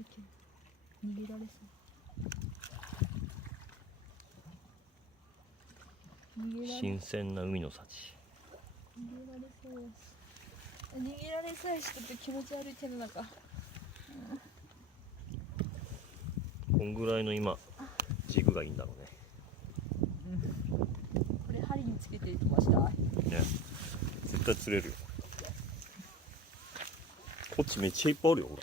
ってけ逃げられそう新鮮な海の幸。逃げられそうやし逃げられそうやしちょっと気持ち悪い手の中、こんぐらいの今ジグがいいんだろうね。これ針につけて飛ばしたいね、絶対釣れるよ。こっちめっちゃいっぱいあるよほら。